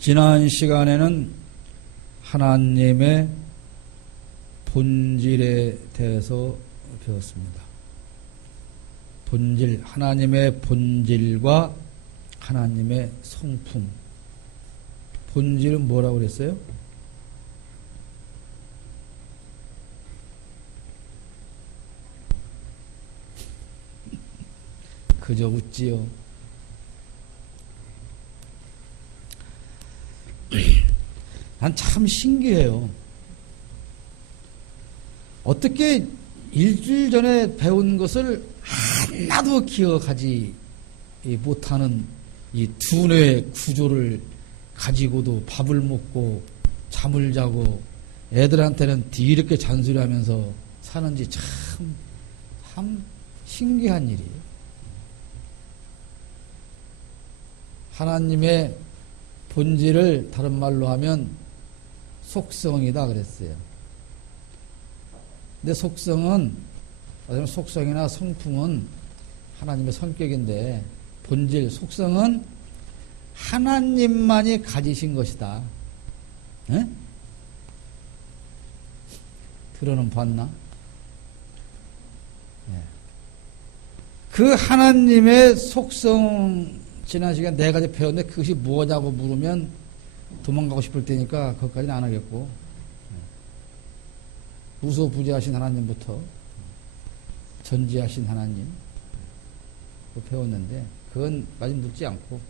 지난 시간에는 하나님의 본질에 대해서 배웠습니다. 본질, 하나님의 본질과 하나님의 성품. 본질은 뭐라고 그랬어요? 그저 웃지요. 난 참 신기해요. 어떻게 일주일 전에 배운 것을 하나도 기억하지 못하는 이 두뇌 구조를 가지고도 밥을 먹고 잠을 자고 애들한테는 뒤늦게 잔소리하면서 사는지 참 신기한 일이에요. 하나님의 본질을 다른 말로 하면 속성이다 그랬어요. 근데 속성이나 성품은 하나님의 성격인데 본질, 속성은 하나님만이 가지신 것이다. 에? 들어는 봤나? 네. 그 하나님의 속성, 지난 시간 네 가지 배웠는데 그것이 뭐냐고 물으면 도망가고 싶을 테니까 그것까지는 안 하겠고, 무소부재하신 하나님부터 전지하신 하나님 배웠는데 그건 아직 묻지 않고,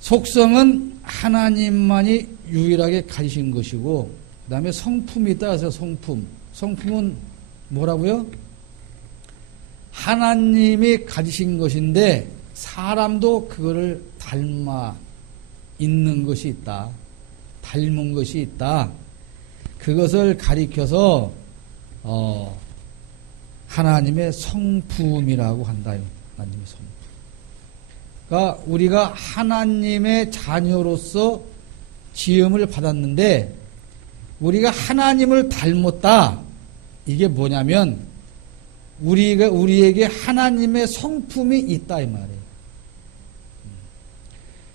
속성은 하나님만이 유일하게 가지신 것이고, 그 다음에 성품이 있다 해서 성품은 뭐라고요? 하나님이 가지신 것인데 사람도 그거를 닮아 있는 것이 있다. 닮은 것이 있다. 그것을 가리켜서 하나님의 성품이라고 한다. 하나님의 성품. 그러니까 우리가 하나님의 자녀로서 지음을 받았는데 우리가 하나님을 닮았다. 이게 뭐냐면 우리에게 하나님의 성품이 있다 이 말이에요.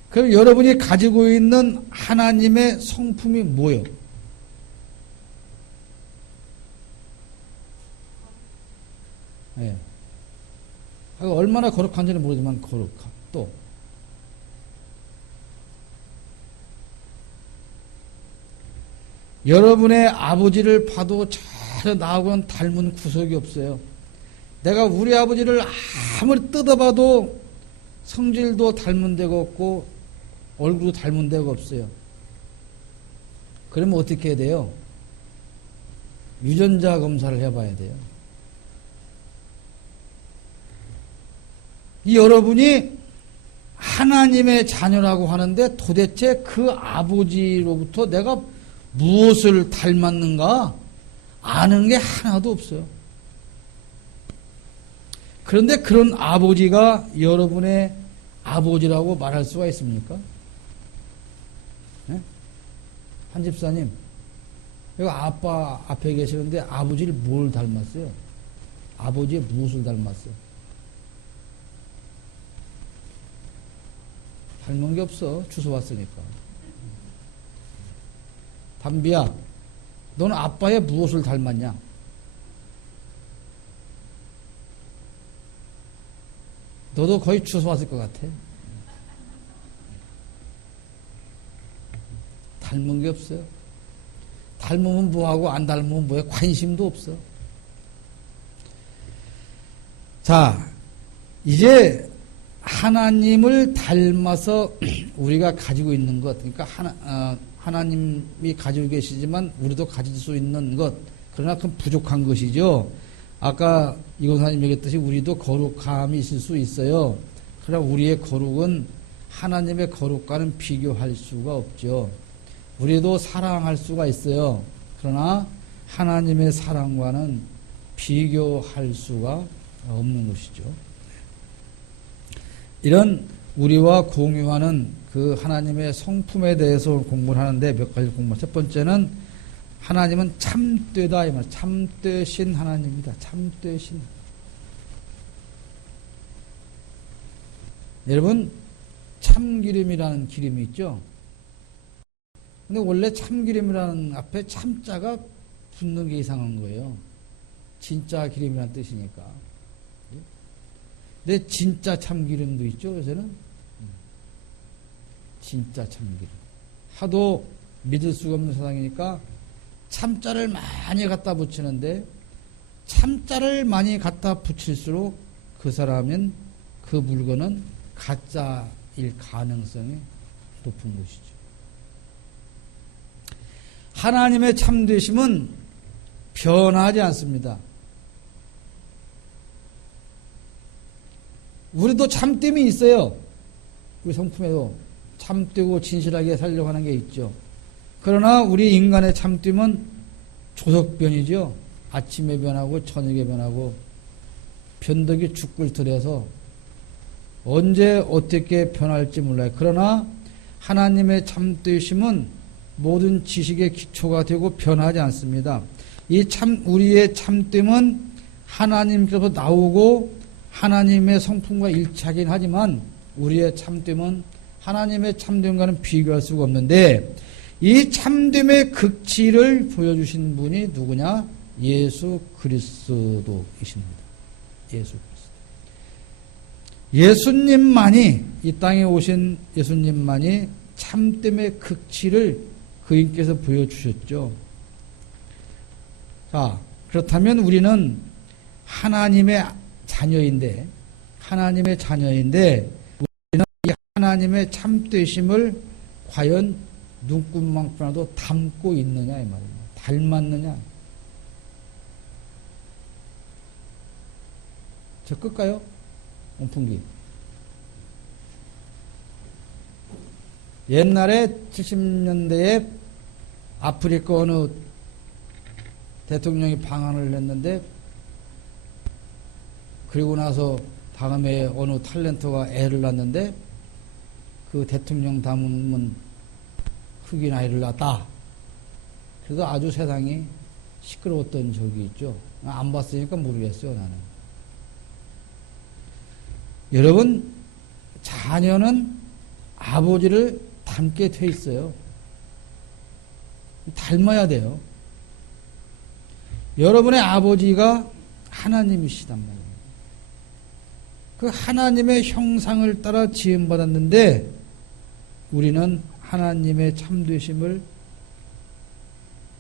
그럼 여러분이 가지고 있는 하나님의 성품이 뭐예요? 네. 얼마나 거룩한지는 모르지만 거룩한. 또 여러분의 아버지를 봐도 전혀 나하고는 닮은 구석이 없어요. 내가 우리 아버지를 아무리 뜯어봐도 성질도 닮은 데가 없고 얼굴도 닮은 데가 없어요. 그러면 어떻게 해야 돼요? 유전자 검사를 해봐야 돼요. 이 여러분이 하나님의 자녀라고 하는데 도대체 그 아버지로부터 내가 무엇을 닮았는가 아는 게 하나도 없어요. 그런데 그런 아버지가 여러분의 아버지라고 말할 수가 있습니까? 네? 한 집사님, 여기 아빠 앞에 계시는데 아버지를 뭘 닮았어요? 아버지의 무엇을 닮았어요? 닮은 게 없어. 주워 왔으니까. 담비야, 너는 아빠의 무엇을 닮았냐? 너도 거의 주워 왔을 것 같아. 닮은 게 없어요. 닮으면 뭐하고 안 닮으면 뭐해? 관심도 없어. 자, 이제 하나님을 닮아서 우리가 가지고 있는 것, 그러니까 하나님이 가지고 계시지만 우리도 가질 수 있는 것, 그러나 그건 부족한 것이죠. 아까 이건사님 얘기했듯이 우리도 거룩함이 있을 수 있어요. 그러나 우리의 거룩은 하나님의 거룩과는 비교할 수가 없죠. 우리도 사랑할 수가 있어요. 그러나 하나님의 사랑과는 비교할 수가 없는 것이죠. 이런 우리와 공유하는 그 하나님의 성품에 대해서 공부를 하는데 몇 가지 공부. 첫 번째는 하나님은 참되다 이 말. 참되신 하나님이다. 참되신. 여러분 참기름이라는 기름이 있죠. 근데 원래 참기름이라는 앞에 참자가 붙는 게 이상한 거예요. 진짜 기름이라는 뜻이니까. 근데 진짜 참기름도 있죠, 요새는. 진짜 참기름. 하도 믿을 수가 없는 세상이니까 참자를 많이 갖다 붙이는데, 참자를 많이 갖다 붙일수록 그 사람은, 그 물건은 가짜일 가능성이 높은 것이죠. 하나님의 참되심은 변하지 않습니다. 우리도 참됨이 있어요. 우리 성품에도 참되고 진실하게 살려고 하는 게 있죠. 그러나 우리 인간의 참됨은 조석변이죠. 아침에 변하고 저녁에 변하고 변덕이 죽을 들여서 언제 어떻게 변할지 몰라요. 그러나 하나님의 참되심은 모든 지식의 기초가 되고 변하지 않습니다. 우리의 참됨은 하나님께서 나오고 하나님의 성품과 일치하긴 하지만 우리의 참됨은 하나님의 참됨과는 비교할 수가 없는데, 이 참됨의 극치를 보여주신 분이 누구냐? 예수 그리스도이십니다. 예수 그리스도. 예수님만이, 이 땅에 오신 예수님만이 참됨의 극치를 그인께서 보여주셨죠. 자, 그렇다면 우리는 하나님의 자녀인데 우리는 이 하나님의 참되심을 과연 눈금만큼이라도 담고 있느냐 이 말입니다. 닮았느냐. 저 끌까요? 온풍기. 옛날에 70년대에 아프리카 어느 대통령이 방한을 했는데, 그리고 나서 다음에 어느 탤런트가 애를 낳았는데 그 대통령 담은 흑인 아이를 낳았다. 그래서 아주 세상이 시끄러웠던 적이 있죠. 안 봤으니까 모르겠어요, 나는. 여러분, 자녀는 아버지를 닮게 돼 있어요. 닮아야 돼요. 여러분의 아버지가 하나님이시단 말이에요. 그 하나님의 형상을 따라 지음받았는데 우리는 하나님의 참되심을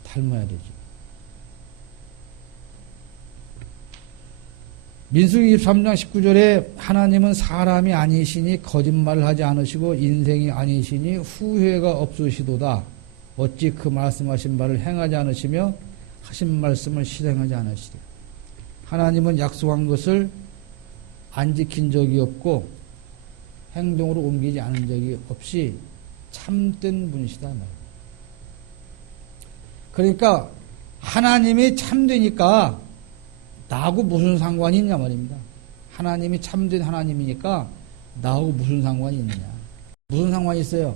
닮아야 되죠. 민수기 23장 19절에 하나님은 사람이 아니시니 거짓말을 하지 않으시고 인생이 아니시니 후회가 없으시도다. 어찌 그 말씀하신 바를 행하지 않으시며 하신 말씀을 실행하지 않으시랴. 하나님은 약속한 것을 안 지킨 적이 없고 행동으로 옮기지 않은 적이 없이 참된 분이시다 말이에요. 그러니까 하나님이 참되니까 나하고 무슨 상관이 있냐 말입니다. 하나님이 참된 하나님이니까 나하고 무슨 상관이 있느냐. 무슨 상관이 있어요?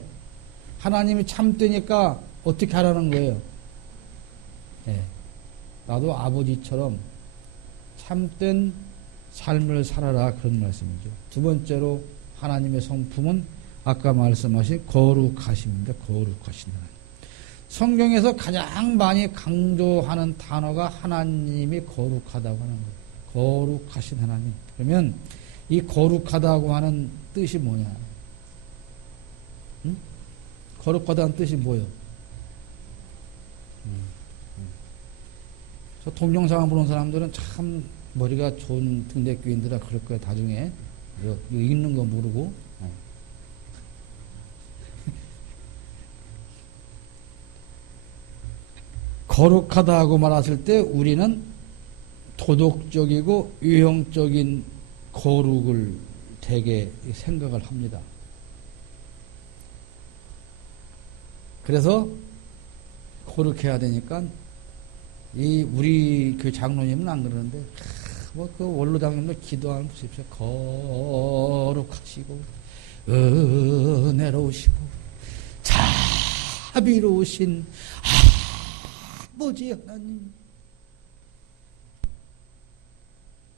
하나님이 참되니까 어떻게 하라는 거예요? 네. 나도 아버지처럼 참된 삶을 살아라, 그런 말씀이죠. 두 번째로 하나님의 성품은 아까 말씀하신 거룩하십니다. 거룩하신 하나님. 성경에서 가장 많이 강조하는 단어가 하나님이 거룩하다고 하는 거예요. 거룩하신 하나님. 그러면 이 거룩하다고 하는 뜻이 뭐냐? 응? 거룩하다는 뜻이 뭐예요? 저 동영상 보는 사람들은 참 머리가 좋은 등대교인들아 그럴 거예요. 나중에 이거 읽는 거 모르고. 거룩하다고 말했을 때 우리는 도덕적이고 유형적인 거룩을 되게 생각을 합니다. 그래서 거룩해야 되니까 우리 그 장로님은 안 그러는데 그 원로 장로님도 기도하면 보십시오. 거룩하시고 은혜로우시고 자비로우신 아버지 하나님.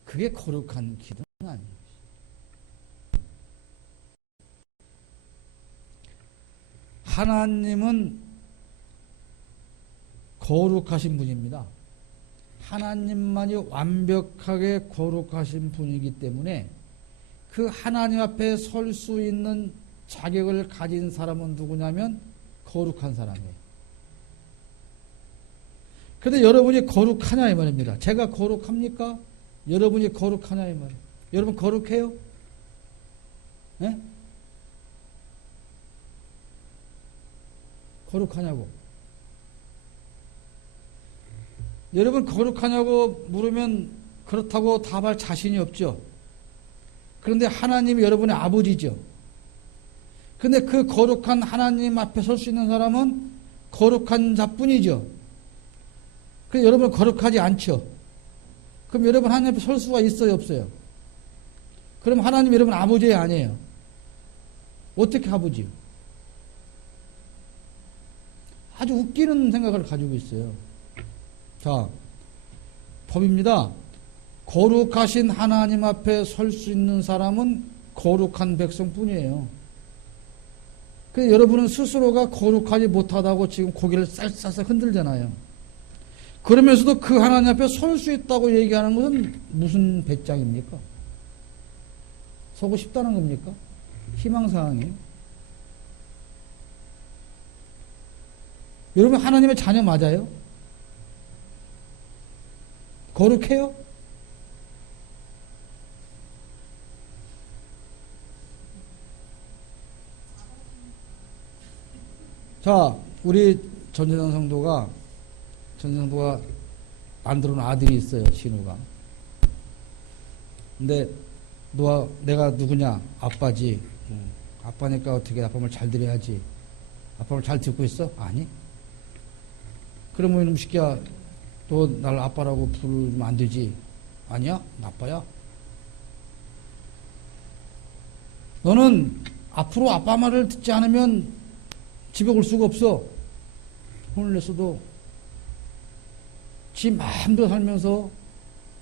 그게 거룩한 기도는 아니에요. 하나님은 거룩하신 분입니다. 하나님만이 완벽하게 거룩하신 분이기 때문에 그 하나님 앞에 설 수 있는 자격을 가진 사람은 누구냐면 거룩한 사람이에요. 그런데 여러분이 거룩하냐 이 말입니다. 제가 거룩합니까? 여러분이 거룩하냐 이 말이에요. 여러분 거룩해요? 네? 거룩하냐고. 여러분 거룩하냐고 물으면 그렇다고 답할 자신이 없죠. 그런데 하나님이 여러분의 아버지죠. 근데 그 거룩한 하나님 앞에 설 수 있는 사람은 거룩한 자뿐이죠. 그래서 여러분 거룩하지 않죠. 그럼 여러분 하나님 앞에 설 수가 있어요, 없어요? 그럼 하나님 여러분 아버지예요, 아니에요? 어떻게 아버지요? 아주 웃기는 생각을 가지고 있어요. 자, 법입니다. 거룩하신 하나님 앞에 설 수 있는 사람은 거룩한 백성뿐이에요. 그래서 여러분은 스스로가 거룩하지 못하다고 지금 고개를 쌀쌀 흔들잖아요. 그러면서도 그 하나님 앞에 설 수 있다고 얘기하는 것은 무슨 배짱입니까? 서고 싶다는 겁니까? 희망사항이에요. 여러분 하나님의 자녀 맞아요? 거룩해요? 자, 우리 전재산 성도가 만들어 놓은 아들이 있어요, 진우가. 근데 내가 누구냐? 아빠지. 아빠니까 어떻게 아빠 말 잘 들어야지. 아빠 말 잘 듣고 있어? 아니. 그러면 이놈 새끼야, 너 날 아빠라고 부르면 안 되지. 아니야? 나빠야. 너는 앞으로 아빠 말을 듣지 않으면 집에 올 수가 없어. 혼을 냈어도 지 마음대로 살면서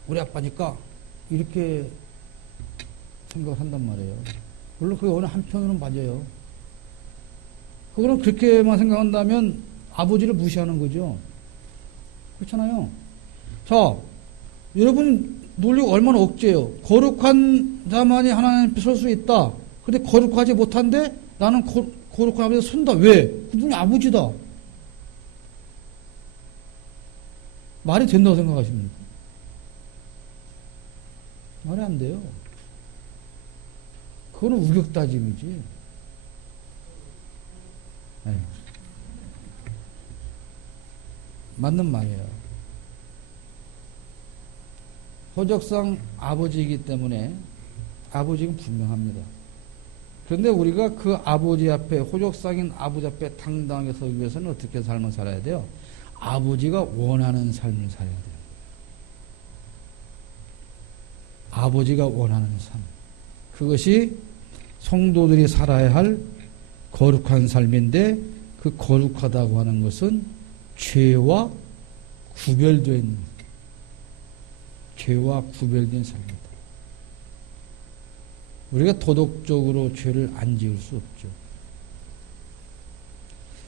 우리 아빠니까 이렇게 생각을 한단 말이에요. 물론 그게 어느 한편으로는 맞아요. 그거는 그렇게만 생각한다면 아버지를 무시하는 거죠. 그렇잖아요. 자, 여러분 논리가 얼마나 억제예요. 거룩한 자만이 하나님 앞에 설 수 있다. 근데 거룩하지 못한데 나는 거룩한 아버지에 선다. 왜? 그분이 아버지다. 말이 된다고 생각하십니까? 말이 안 돼요. 그거는 우격다짐이지. 네. 맞는 말이에요. 호적상 아버지이기 때문에 아버지는 분명합니다. 그런데 우리가 그 아버지 앞에, 호적상인 아버지 앞에 당당하게 서기 위해서는 어떻게 삶을 살아야 돼요? 아버지가 원하는 삶을 살아야 돼요. 아버지가 원하는 삶. 그것이 성도들이 살아야 할 거룩한 삶인데, 그 거룩하다고 하는 것은 죄와 구별된 삶입니다. 우리가 도덕적으로 죄를 안 지을 수 없죠.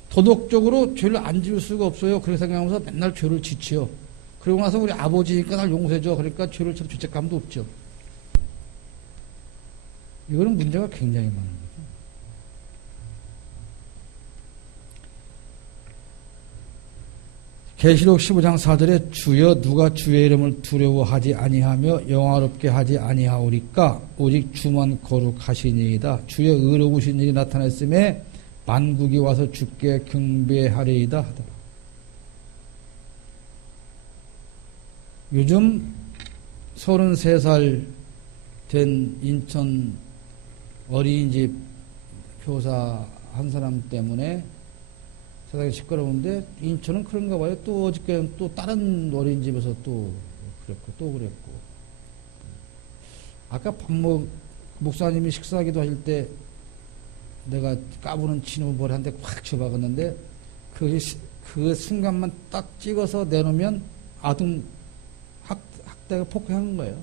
도덕적으로 죄를 안 지을 수가 없어요. 그렇게 생각하면서 맨날 죄를 지치요. 그러고 나서 우리 아버지니까 날 용서해줘. 그러니까 죄를 쳐도 죄책감도 없죠. 이거는 문제가 굉장히 많은 거죠. 계시록 15장 4절에 주여 누가 주의 이름을 두려워하지 아니하며 영화롭게 하지 아니하오리까 오직 주만 거룩하시니이다. 주의 의로우신 일이 나타났음에 만국이 와서 주께 경배하리이다 하더라. 요즘 33살 된 인천 어린이집 교사 한 사람 때문에 세상이 시끄러운데 인천은 그런가 봐요. 또 어저께는 또 다른 어린이집에서 또 그랬고 아까 목사님이 식사하기도 하실 때 내가 까부는 진우 머리 한 대 확 쳐박았는데 그 순간만 딱 찍어서 내놓으면 아동 학대가 폭행하는 거예요.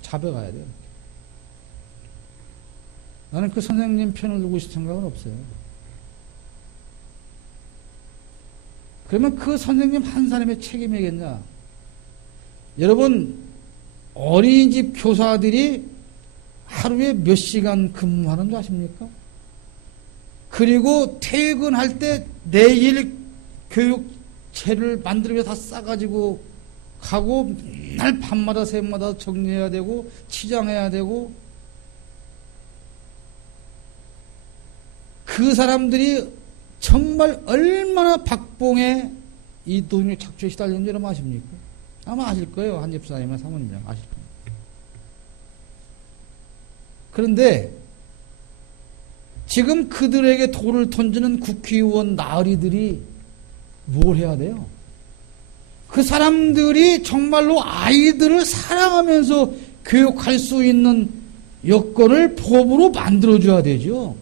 잡아가야 돼요. 나는 그 선생님 편을 두고 싶은 생각은 없어요. 그러면 그 선생님 한 사람의 책임이겠냐? 여러분, 어린이집 교사들이 하루에 몇 시간 근무하는 줄 아십니까? 그리고 퇴근할 때 내일 교육체를 만들어서 다 싸가지고 가고 맨날 밤마다 새마다 정리해야 되고 치장해야 되고 그 사람들이 정말 얼마나 박봉에 이 돈이 착취에 시달리는지 여러분 아십니까? 아마 아실 거예요. 한 집사님이나 사모님이랑 아실 겁니다. 그런데 지금 그들에게 돌을 던지는 국회의원 나으리들이 뭘 해야 돼요? 그 사람들이 정말로 아이들을 사랑하면서 교육할 수 있는 여건을 만들어줘야 되죠.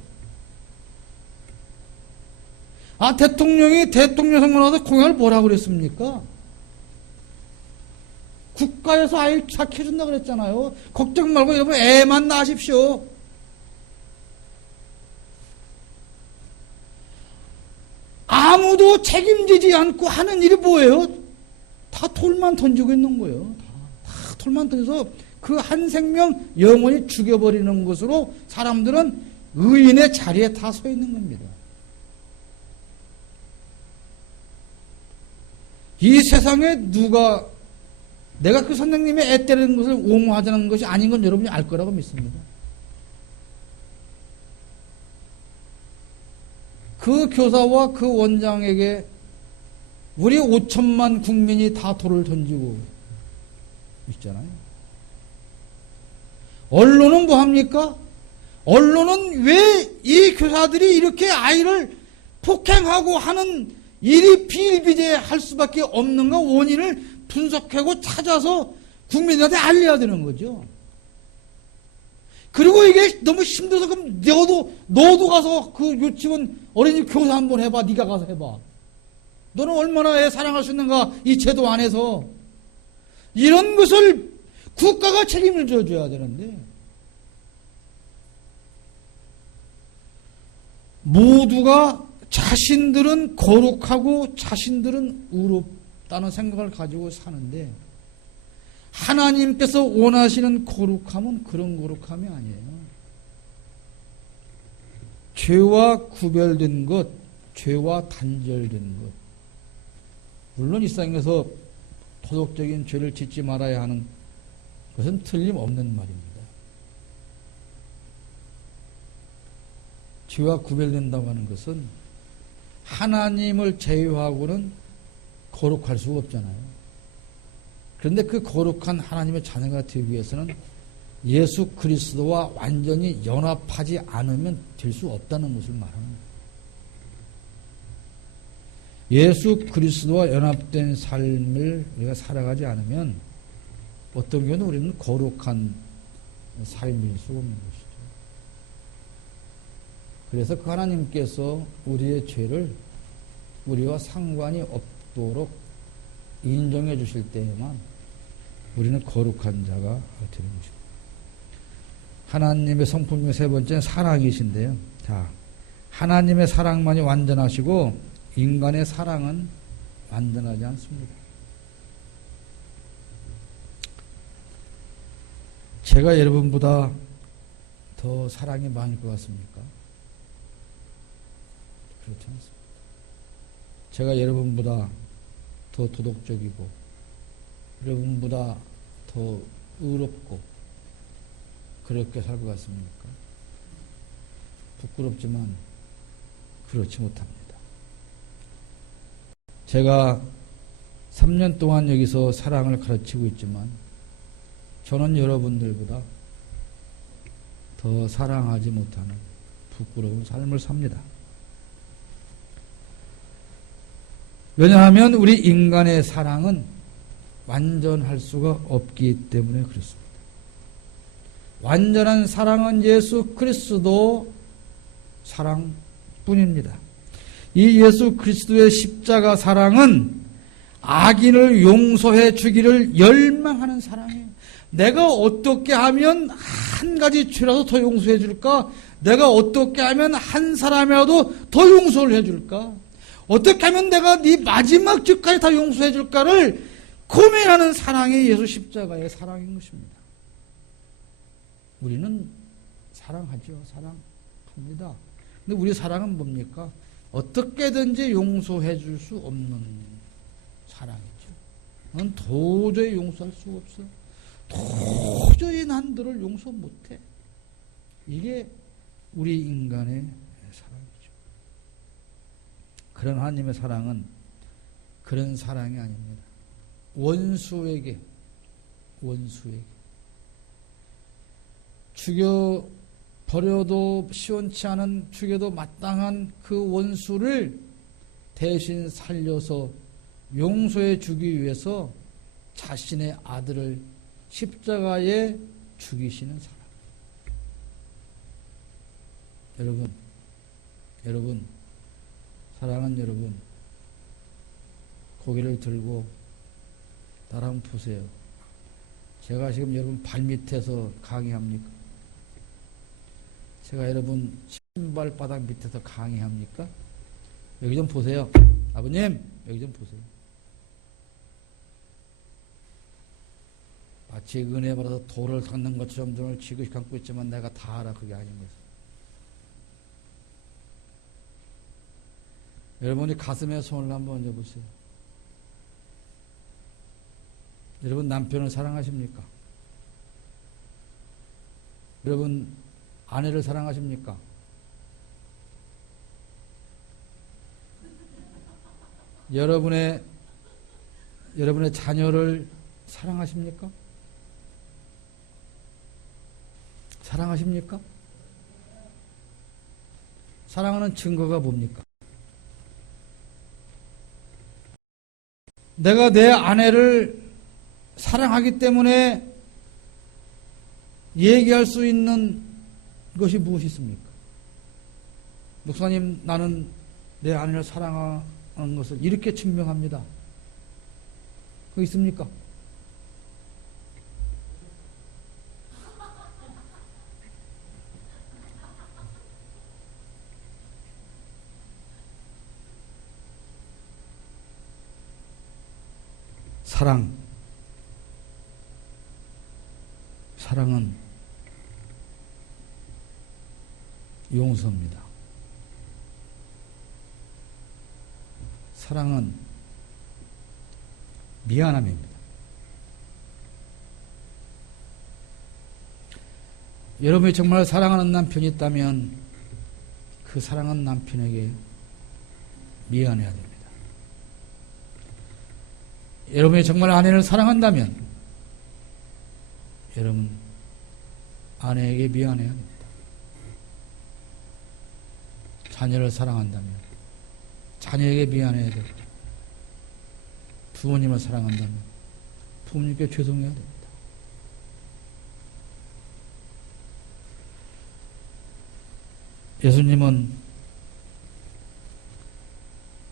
대통령이 대통령 선거나서 공약을 뭐라고 그랬습니까? 국가에서 아이를 착해준다고 그랬잖아요. 걱정 말고 여러분 애만 낳으십시오. 아무도 책임지지 않고 하는 일이 뭐예요? 다 돌만 던지고 있는 거예요. 다 돌만 던져서 그 한 생명 영원히 죽여버리는 것으로 사람들은 의인의 자리에 다 서 있는 겁니다. 이 세상에 누가 내가 그 선생님의 애 때리는 것을 옹호하자는 것이 아닌 건 여러분이 알 거라고 믿습니다. 그 교사와 그 원장에게 우리 5천만 국민이 다 돌을 던지고 있잖아요. 언론은 뭐 합니까? 언론은 왜 이 교사들이 이렇게 아이를 폭행하고 하는 일이 비일비재할 수밖에 없는가 원인을 분석하고 찾아서 국민들한테 알려야 되는 거죠. 그리고 이게 너무 힘들어서 그럼 너도 가서 그 유치원 어린이집 교사 한번 해봐. 네가 가서 해봐. 너는 얼마나 애 사랑할 수 있는가 이 제도 안에서. 이런 것을 국가가 책임을 져줘야 되는데 모두가 자신들은 거룩하고 자신들은 의롭다는 생각을 가지고 사는데 하나님께서 원하시는 거룩함은 그런 거룩함이 아니에요. 죄와 구별된 것, 죄와 단절된 것. 물론 이 세상에서 도덕적인 죄를 짓지 말아야 하는 것은 틀림없는 말입니다. 죄와 구별된다고 하는 것은 하나님을 제외하고는 거룩할 수가 없잖아요. 그런데 그 거룩한 하나님의 자녀가 되기 위해서는 예수 그리스도와 완전히 연합하지 않으면 될 수 없다는 것을 말합니다. 예수 그리스도와 연합된 삶을 우리가 살아가지 않으면 어떤 경우는 우리는 거룩한 삶일 수 없는 것이죠. 그래서 그 하나님께서 우리의 죄를 우리와 상관이 없도록 인정해 주실 때에만 우리는 거룩한 자가 되는 것입니다. 하나님의 성품 중 세 번째는 사랑이신데요. 자, 하나님의 사랑만이 완전하시고 인간의 사랑은 완전하지 않습니다. 제가 여러분보다 더 사랑이 많을 것 같습니까? 그렇지 않습니다. 제가 여러분보다 더 도덕적이고 여러분보다 더 의롭고 그렇게 살 것 같습니까? 부끄럽지만 그렇지 못합니다. 제가 3년 동안 여기서 사랑을 가르치고 있지만 저는 여러분들보다 더 사랑하지 못하는 부끄러운 삶을 삽니다. 왜냐하면 우리 인간의 사랑은 완전할 수가 없기 때문에 그렇습니다. 완전한 사랑은 예수 그리스도 사랑뿐입니다. 이 예수 그리스도의 십자가 사랑은 악인을 용서해 주기를 열망하는 사랑이에요. 내가 어떻게 하면 한 가지 죄라도 더 용서해 줄까? 내가 어떻게 하면 한 사람이라도 더 용서를 해 줄까? 어떻게 하면 내가 네 마지막 죄까지 다 용서해 줄까를 고민하는 사랑이 예수 십자가의 사랑인 것입니다. 우리는 사랑하죠. 사랑합니다. 근데 우리 사랑은 뭡니까? 어떻게든지 용서해 줄 수 없는 사랑이죠. 넌 도저히 용서할 수가 없어. 도저히 난 너를 용서 못해. 이게 우리 인간의 사랑이죠. 그런 하나님의 사랑은 그런 사랑이 아닙니다. 원수에게 죽여 버려도 시원치 않은, 죽여도 마땅한 그 원수를 대신 살려서 용서해 주기 위해서 자신의 아들을 십자가에 죽이시는 사랑. 여러분, 사랑하는 여러분, 고개를 들고 나랑 보세요. 제가 지금 여러분 발밑에서 강의합니까? 제가 여러분 신발바닥 밑에서 강의합니까? 여기 좀 보세요. 아버님, 여기 좀 보세요. 마치 은혜 받아서 돌을 닦는 것처럼 눈을 지그시 감고 있지만 내가 다 알아. 그게 아닌 거죠. 여러분이 가슴에 손을 한번 얹어보세요. 여러분 남편을 사랑하십니까? 여러분 아내를 사랑하십니까? 여러분의 자녀를 사랑하십니까? 사랑하십니까? 사랑하는 증거가 뭡니까? 내가 내 아내를 사랑하기 때문에 얘기할 수 있는 것이 무엇이 있습니까? 목사님, 나는 내 아내를 사랑하는 것을 이렇게 증명합니다. 그거 있습니까? 사랑은 용서입니다. 사랑은 미안함입니다. 여러분이 정말 사랑하는 남편이 있다면 그 사랑하는 남편에게 미안해야 됩니다. 여러분이 정말 아내를 사랑한다면 여러분 아내에게 미안해야 됩니다. 자녀를 사랑한다면 자녀에게 미안해야 됩니다. 부모님을 사랑한다면 부모님께 죄송해야 됩니다. 예수님은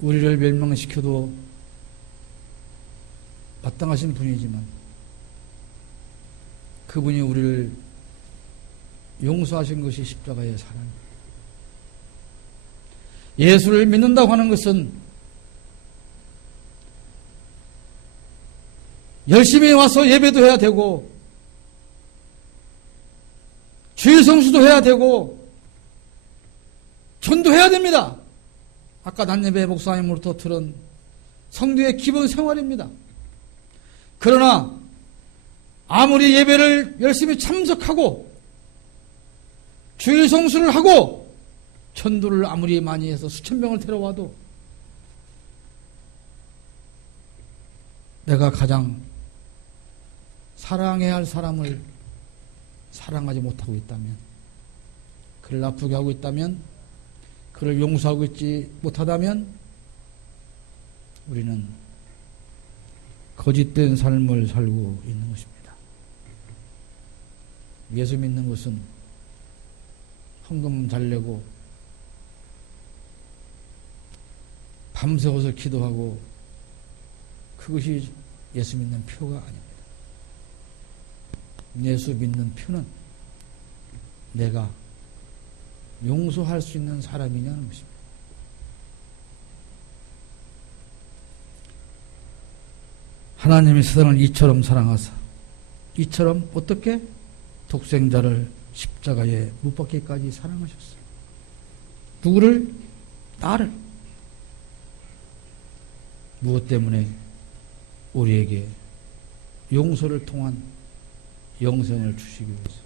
우리를 멸망시켜도 마땅하신 분이지만 그분이 우리를 용서하신 것이 십자가의 사랑입니다. 예수를 믿는다고 하는 것은 열심히 와서 예배도 해야 되고 주일 성수도 해야 되고 전도해야 됩니다. 아까 낮예배 목사님으로부터 들은 성도의 기본 생활입니다. 그러나 아무리 예배를 열심히 참석하고 주일 성수를 하고 전도를 아무리 많이 해서 수천 명을 데려와도 내가 가장 사랑해야 할 사람을 사랑하지 못하고 있다면, 그를 아프게 하고 있다면, 그를 용서하고 있지 못하다면 우리는 거짓된 삶을 살고 있는 것입니다. 예수 믿는 것은 헌금 잘 내고 밤새워서 기도하고 그것이 예수 믿는 표가 아닙니다. 예수 믿는 표는 내가 용서할 수 있는 사람이냐는 것입니다. 하나님이 세상을 이처럼 사랑하사 이처럼 어떻게 독생자를 십자가에 못 박기까지 사랑하셨어요. 누구를? 나를. 무엇 때문에? 우리에게 용서를 통한 영생을 주시기 위해서.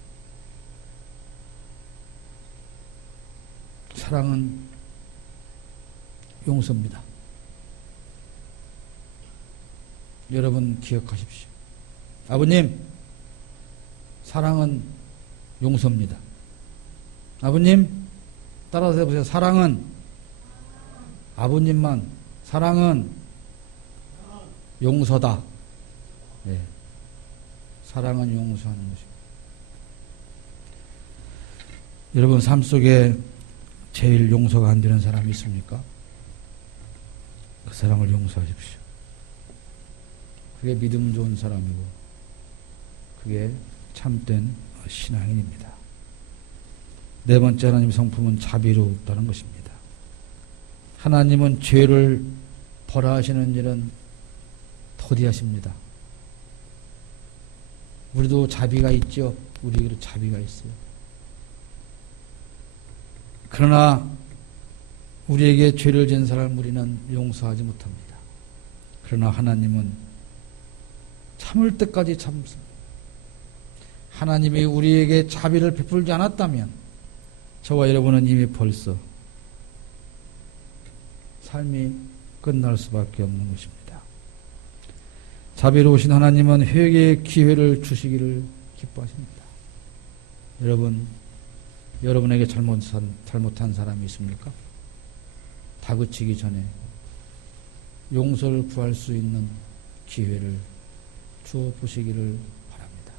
사랑은 용서입니다. 여러분 기억하십시오. 아버님, 사랑은 용서입니다. 아버님, 따라서 해보세요. 사랑은 아버님만, 사랑은 용서다. 네. 사랑은 용서하는 것입니다. 여러분 삶 속에 제일 용서가 안 되는 사람이 있습니까? 그 사람을 용서하십시오. 그게 믿음 좋은 사람이고 그게 참된 신앙인입니다. 네 번째 하나님의 성품은 자비롭다는 것입니다. 하나님은 죄를 벌하시는 일은 더디하십니다. 우리도 자비가 있죠. 우리에게도 자비가 있어요. 그러나 우리에게 죄를 지은 사람을 우리는 용서하지 못합니다. 그러나 하나님은 참을 때까지 참습니다. 하나님이 우리에게 자비를 베풀지 않았다면 저와 여러분은 이미 벌써 삶이 끝날 수밖에 없는 것입니다. 자비로우신 하나님은 회개의 기회를 주시기를 기뻐하십니다. 여러분에게 잘못한 사람이 있습니까? 다그치기 전에 용서를 구할 수 있는 기회를 주어 보시기를 바랍니다.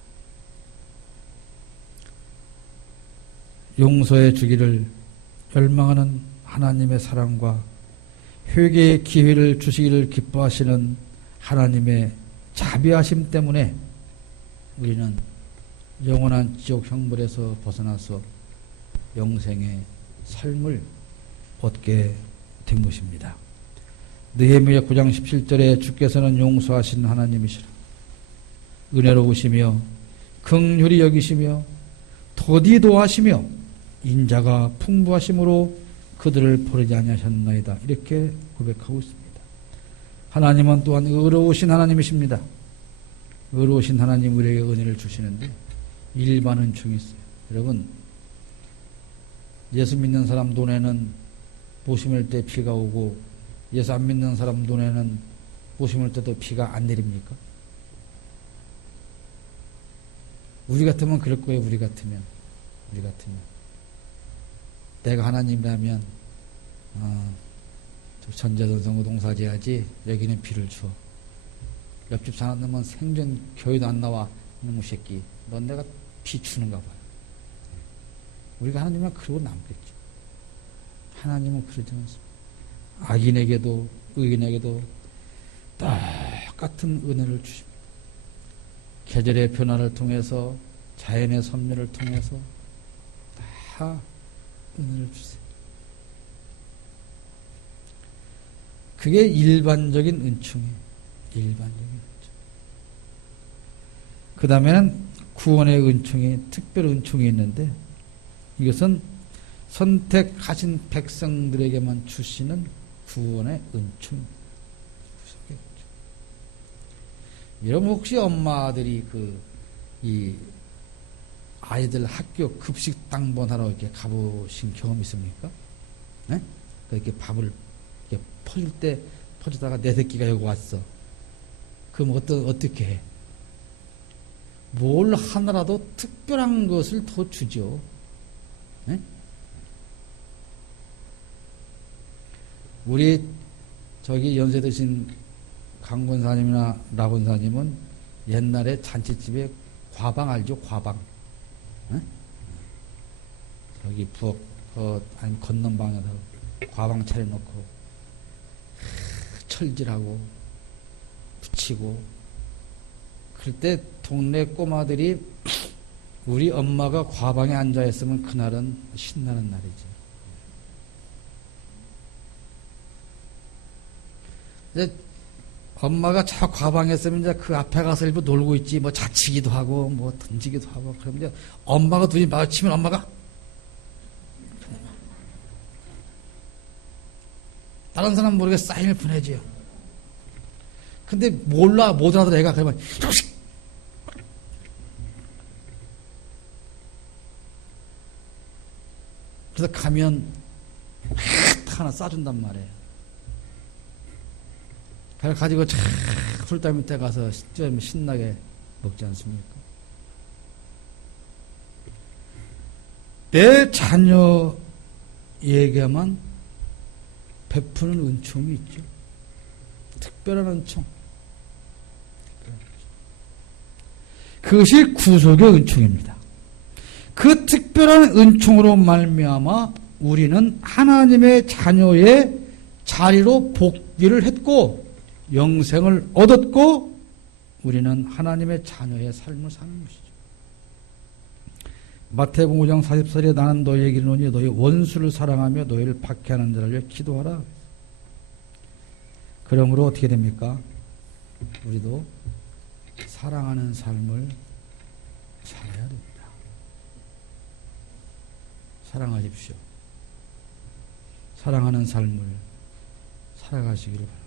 용서해 주기를 열망하는 하나님의 사랑과 회개의 기회를 주시기를 기뻐하시는 하나님의 자비하심 때문에 우리는 영원한 지옥 형벌에서 벗어나서 영생의 삶을 얻게 된 것입니다. 느헤미야 9장 17절에 주께서는 용서하신 하나님이시라. 은혜로우시며 긍휼히 여기시며 도디도하시며 인자가 풍부하심으로 그들을 버리지 아니하셨나이다. 이렇게 고백하고 있습니다. 하나님은 또한 의로우신 하나님이십니다. 의로우신 하나님 우리에게 은혜를 주시는데 일반 은총이 있어요. 여러분, 예수 믿는 사람 눈에는 못 심을 때 비가 오고 예수 안 믿는 사람 눈에는 못 심을 때도 비가 안 내립니까? 우리 같으면 그럴 거예요. 우리 같으면 내가 하나님이라면 전자전성고 농사 지어야지 여기는 비를 줘. 옆집 사람들은 생전 교회도 안 나와. 이놈의 새끼, 넌 내가 비 주는가 봐요. 우리가 하나님은 그러고 남겠죠. 하나님은 그러지 않습니다. 악인에게도 의인에게도 똑같은 은혜를 주십니다. 계절의 변화를 통해서 자연의 섭리를 통해서 다 은혜를 주세요. 그게 일반적인 은총이에요. 일반적인 은총. 그 다음에는 구원의 은총이, 특별 은총이 있는데 이것은 선택하신 백성들에게만 주시는 구원의 은총입니다. 여러분 혹시 엄마들이 이 아이들 학교 급식 당번하러 이렇게 가보신 경험 있습니까? 네? 이렇게 밥을 이렇게 퍼줄 때 퍼주다가 내 새끼가 여기 왔어. 그럼 어떻게 해? 뭘 하나라도 특별한 것을 더 주죠. 네? 우리 저기 연세 드신 강 권사님이나 라 권사님은 옛날에 잔치집에 과방 알죠? 과방. 네? 여기 부엌 아니 건넌 방에서 과방 차려놓고 철질하고 붙이고 그럴 때 동네 꼬마들이 우리 엄마가 과방에 앉아 있으면 그날은 신나는 날이지. 근데 엄마가 저 과방에 있으면 이제 그 앞에 가서 일부 놀고 있지, 뭐 자치기도 하고, 뭐 던지기도 하고, 그럼 이제 엄마가 눈이 마주치면 엄마가 다른 사람 모르게 사인을 보내지요. 근데 몰라, 못 알아들어 애가 그러면 그래서 가면 하나 싸준단 말이에요. 그걸 가지고 쫙 술담 밑에 가서 좀 신나게 먹지 않습니까? 내 자녀에게만 베푸는 은총이 있죠. 특별한 은총. 그것이 구속의 은총입니다. 그 특별한 은총으로 말미암아 우리는 하나님의 자녀의 자리로 복귀를 했고 영생을 얻었고 우리는 하나님의 자녀의 삶을 사는 것이죠. 마태복음 5장 40절에 나는 너희에게 이르노니 너희 원수를 사랑하며 너희를 박해하는 자를 위해 기도하라. 그러므로 어떻게 됩니까? 우리도 사랑하는 삶을 살아야 됩니다. 사랑하십시오. 사랑하는 삶을 살아가시기를 바랍니다.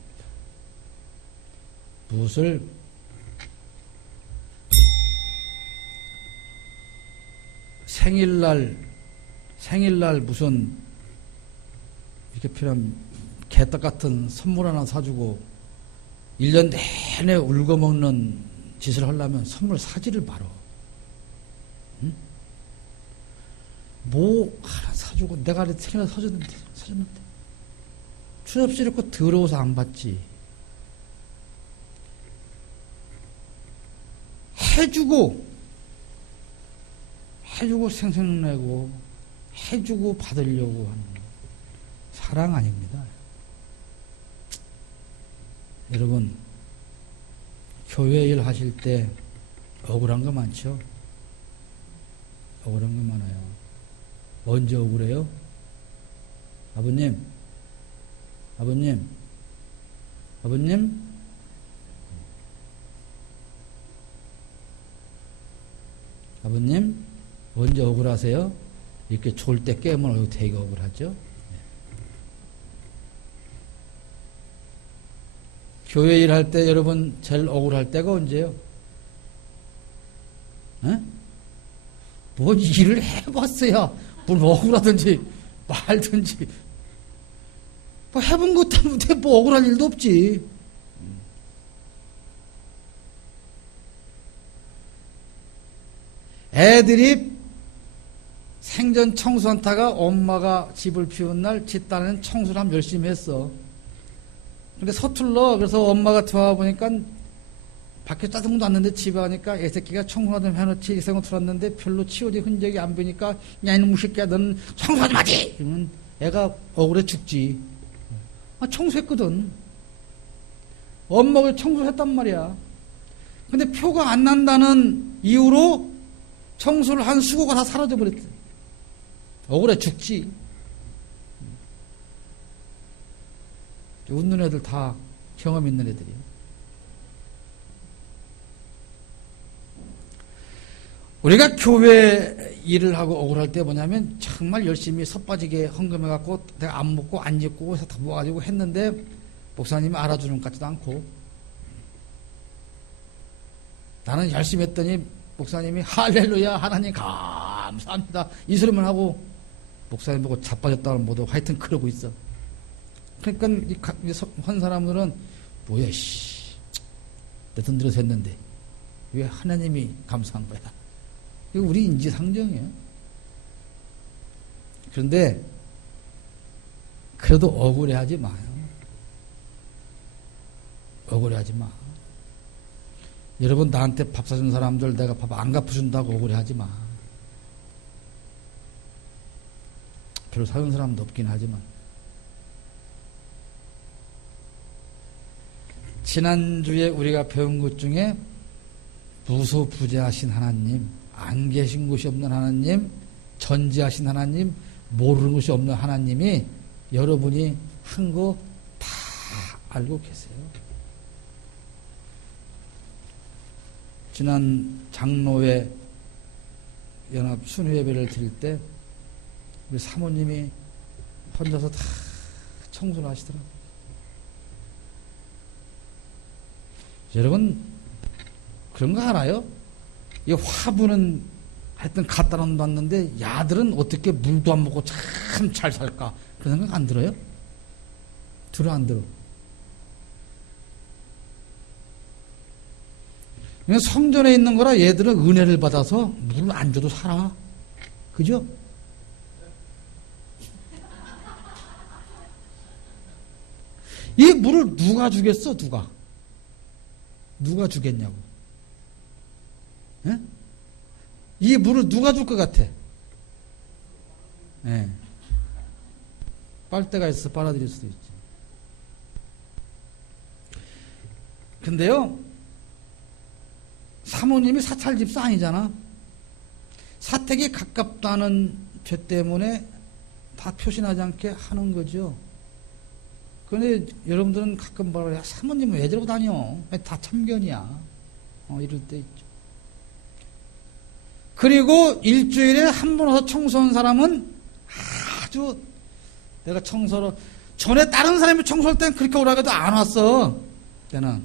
무엇을 생일날 무슨 이렇게 필요한 개떡 같은 선물 하나 사주고 1년 내내 울고먹는 짓을 하려면 선물 사지를 말어. 응? 뭐 하나 사주고 내가 생일날 사줬는데 추접시 이렇게 더러워서 안 받지. 해주고 생색내고 해주고 받으려고 하는 사랑 아닙니다. 여러분 교회 일 하실 때 억울한 거 많죠? 억울한 거 많아요. 언제 억울해요? 아버님 언제 억울하세요? 이렇게 졸 때 깨면 되게 억울하죠? 교회 일할 때 여러분 제일 억울할 때가 언제요? 뭐 일을 해봤어야 뭘 억울하든지 말든지 뭐 해본 것 때문에 뭐 억울할 일도 없지. 애들이 생전 청소한다가 엄마가 집을 비운 날 지 딴에는 청소를 하면 열심히 했어. 근데 서툴러. 그래서 엄마가 들어와 보니까 밖에 짜증도 났는데 집에 가니까 애새끼가 청소하던 해놓지 이생을 들었는데 별로 치워진 흔적이 안 보니까 야 이놈 새끼야 너는 청소하지 마지. 그러면 애가 억울해 죽지. 청소했거든. 엄마가 청소했단 말이야. 근데 표가 안 난다는 이유로 청소를 한 수고가 다 사라져 버렸대. 억울해 죽지. 웃는 애들 다 경험 있는 애들이에요. 우리가 교회 일을 하고 억울할 때 뭐냐면 정말 열심히 섣빠지게 헌금해갖고 내가 안 먹고 안 입고 해서 다 모아가지고 했는데 목사님이 알아주는 것 같지도 않고 나는 열심히 했더니 목사님이 할렐루야 하나님 감사합니다 이 소리만 하고 목사님 보고 자빠졌다고 못하고 하여튼 그러고 있어. 그러니까 한 사람들은 뭐야 내 돈 들여서 했는데 왜 하나님이 감사한 거야. 이거 우리 인지상정이에요. 그런데 그래도 억울해하지 마요. 억울해하지 마. 여러분 나한테 밥 사준 사람들 내가 밥 안 갚아준다고 억울해하지 마. 별로 사준 사람도 없긴 하지만 지난주에 우리가 배운 것 중에 무소부재하신 하나님, 안 계신 곳이 없는 하나님, 전지하신 하나님, 모르는 곳이 없는 하나님이 여러분이 한 거 다 알고 계세요. 지난 장로회 연합 순회예배를 드릴 때 우리 사모님이 혼자서 다 청소를 하시더라고요. 여러분 그런 거 알아요? 이 화분은 하여튼 갖다 놨는데 야들은 어떻게 물도 안 먹고 참 잘 살까? 그런 생각 안 들어요? 들어 안 들어? 그냥 성전에 있는 거라 얘들은 은혜를 받아서 물을 안 줘도 살아. 그죠? 이 물을 누가 주겠어? 누가 주겠냐고. 예? 이 물을 누가 줄 것 같아? 예. 빨대가 있어서 빨아들일 수도 있지. 근데요, 사모님이 사찰 집사 아니잖아. 사택이 가깝다는 죄 때문에 다 표시나지 않게 하는 거죠. 그런데 여러분들은 가끔 말해요. 사모님은 왜 저러고 다녀? 다 참견이야. 이럴 때 있죠. 그리고 일주일에 한 번 와서 청소한 사람은 아주 내가 청소를 전에 다른 사람이 청소할 때는 그렇게 오라고 해도 안 왔어. 때는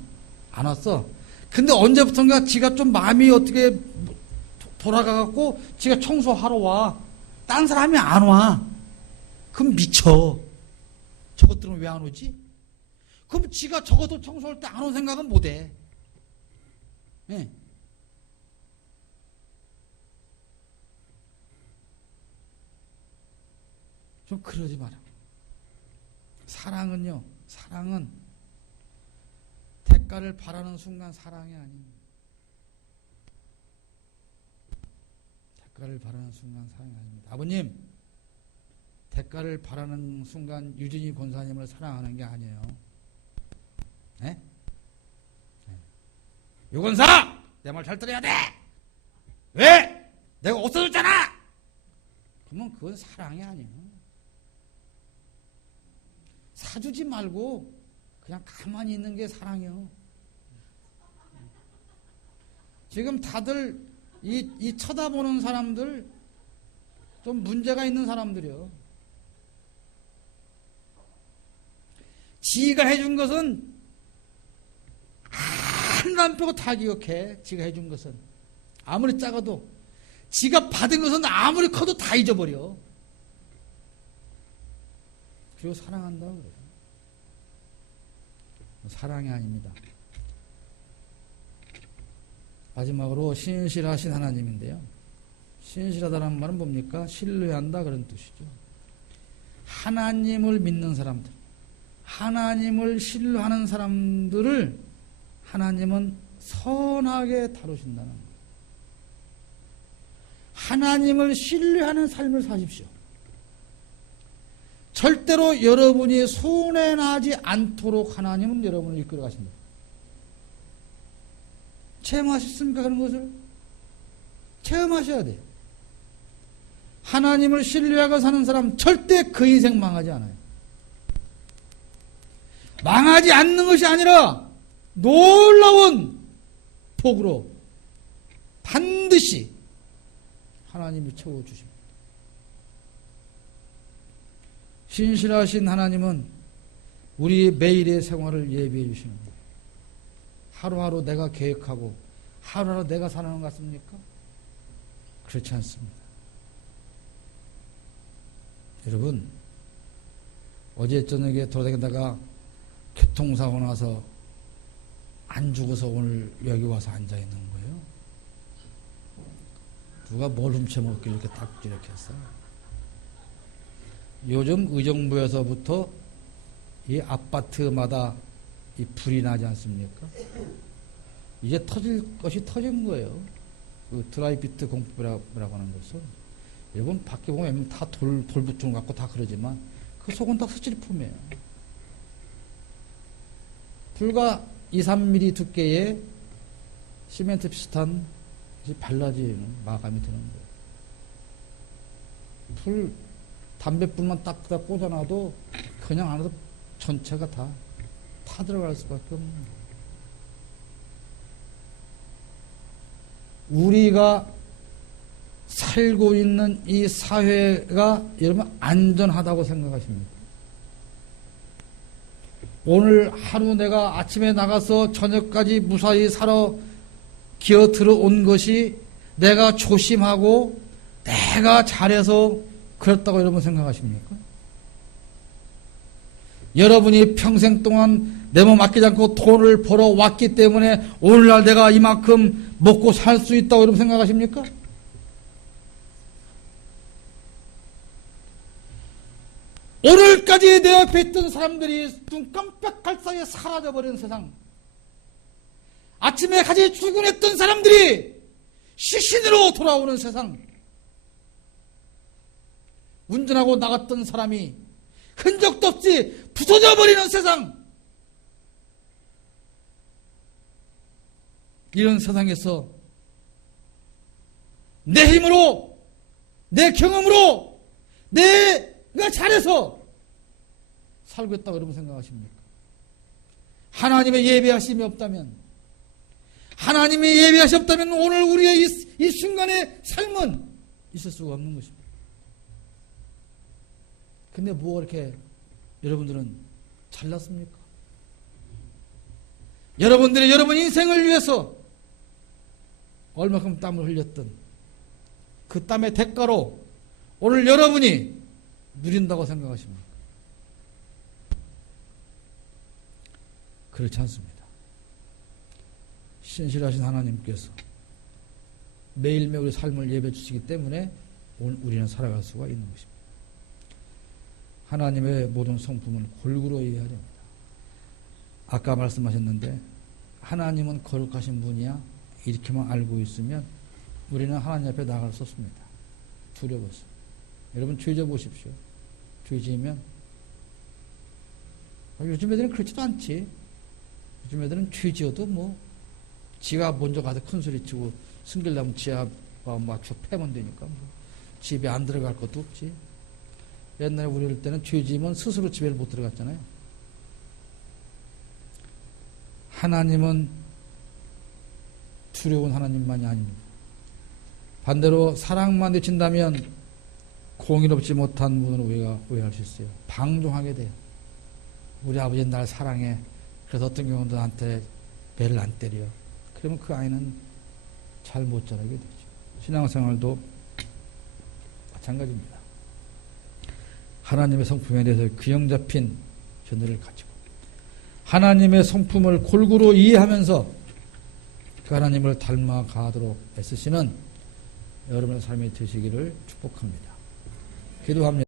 안 왔어. 근데 언제부턴가 지가 좀 마음이 어떻게 돌아가갖고 지가 청소하러 와. 딴 사람이 안 와. 그럼 미쳐. 저것들은 왜 안 오지? 그럼 지가 저것도 청소할 때 안 올 생각은 못해. 네. 좀 그러지 마라. 사랑은요, 사랑은 대가를 바라는 순간 사랑이 아닙니다. 대가를 바라는 순간 사랑이 아닙니다. 아버님, 대가를 바라는 순간 유진이 권사님을 사랑하는 게 아니에요. 네? 네. 유 권사! 내 말 잘 들어야 돼! 왜? 내가 옷 사줬잖아! 그러면 그건 사랑이 아니에요. 사주지 말고 그냥 가만히 있는 게 사랑이요. 지금 다들 이 쳐다보는 사람들 좀 문제가 있는 사람들이요. 지가 해준 것은 하나도 빼고 다 기억해. 지가 해준 것은 아무리 작아도 지가 받은 것은 아무리 커도 다 잊어버려. 그리고 사랑한다고 그래요. 사랑이 아닙니다. 마지막으로 신실하신 하나님인데요. 신실하다는 말은 뭡니까? 신뢰한다 그런 뜻이죠. 하나님을 믿는 사람들, 하나님을 신뢰하는 사람들을 하나님은 선하게 다루신다는 거예요. 하나님을 신뢰하는 삶을 사십시오. 절대로 여러분이 손해나지 않도록 하나님은 여러분을 이끌어 가십니다. 체험하셨습니까? 그런 것을? 체험하셔야 돼요. 하나님을 신뢰하고 사는 사람 절대 그 인생 망하지 않아요. 망하지 않는 것이 아니라 놀라운 복으로 반드시 하나님이 채워주십니다. 신실하신 하나님은 우리 매일의 생활을 예비해 주시는 거예요. 하루하루 내가 계획하고 하루하루 내가 사는 것 같습니까? 그렇지 않습니다. 여러분, 어제 저녁에 돌아다니다가 교통사고 나서 안 죽어서 오늘 여기 와서 앉아있는 거예요. 누가 뭘 훔쳐먹길래 이렇게 딱 이렇게 했어요. 요즘 의정부에서부터 이 아파트마다 이 불이 나지 않습니까? 이제 터질 것이 터진 거예요. 그 드라이비트 공법이라고 하는 것은. 여러분, 밖에 보면 다 돌 붙은 것 같고 다 그러지만 그 속은 다 스티로폼이에요. 불과 2-3mm 두께의 시멘트 비슷한 발라지는 마감이 되는 거예요. 담뱃불만 딱 꽂아놔도 그냥 안에서 전체가 다 타들어갈 수밖에 없는 거예요. 우리가 살고 있는 이 사회가 여러분 안전하다고 생각하십니까? 오늘 하루 내가 아침에 나가서 저녁까지 무사히 살아 기어 들어온 것이 내가 조심하고 내가 잘해서 그렇다고 여러분 생각하십니까? 여러분이 평생 동안 내 몸 아끼지 않고 돈을 벌어왔기 때문에 오늘날 내가 이만큼 먹고 살 수 있다고 여러분 생각하십니까? 오늘까지 내 옆에 있던 사람들이 눈 깜빡할 사이에 사라져버린 세상, 아침에 같이 출근했던 사람들이 시신으로 돌아오는 세상, 운전하고 나갔던 사람이 흔적도 없이 부서져 버리는 세상, 이런 세상에서 내 힘으로, 내 경험으로, 내가 잘해서 살고 있다고 여러분 생각하십니까? 하나님의 예배하심이 없다면, 하나님의 예배하심이 없다면 오늘 우리의 이 순간의 삶은 있을 수가 없는 것입니다. 근데 뭐 이렇게 여러분들은 잘났습니까? 여러분들이 여러분 인생을 위해서 얼마큼 땀을 흘렸던 그 땀의 대가로 오늘 여러분이 누린다고 생각하십니까? 그렇지 않습니다. 신실하신 하나님께서 매일매일 우리 삶을 예배해 주시기 때문에 오늘 우리는 살아갈 수가 있는 것입니다. 하나님의 모든 성품을 골고루 이해해야 됩니다. 아까 말씀하셨는데 하나님은 거룩하신 분이야 이렇게만 알고 있으면 우리는 하나님 앞에 나갈 수 없습니다. 두려워서. 여러분 죄 져 보십시오. 죄 지으면 요즘 애들은 그렇지도 않지. 요즘 애들은 죄 지어도 뭐 지가 먼저 가서 큰 소리 치고 승질나면 지하 맞춰 패면 되니까 뭐 집에 안 들어갈 것도 없지. 옛날에 우리 어릴 때는 죄 지으면 스스로 집에 못 들어갔잖아요. 하나님은 두려운 하나님만이 아닙니다. 반대로 사랑만 되친다면 공의롭지 못한 분으로 우리가 오해할 수 있어요. 방종하게 돼요. 우리 아버지는 날 사랑해. 그래서 어떤 경우는 나한테 배를 안 때려. 그러면 그 아이는 잘 못 자라게 되죠. 신앙생활도 마찬가지입니다. 하나님의 성품에 대해서 균형 잡힌 견해를 가지고 하나님의 성품을 골고루 이해하면서 그 하나님을 닮아가도록 애쓰시는 여러분의 삶이 되시기를 축복합니다. 기도합니다.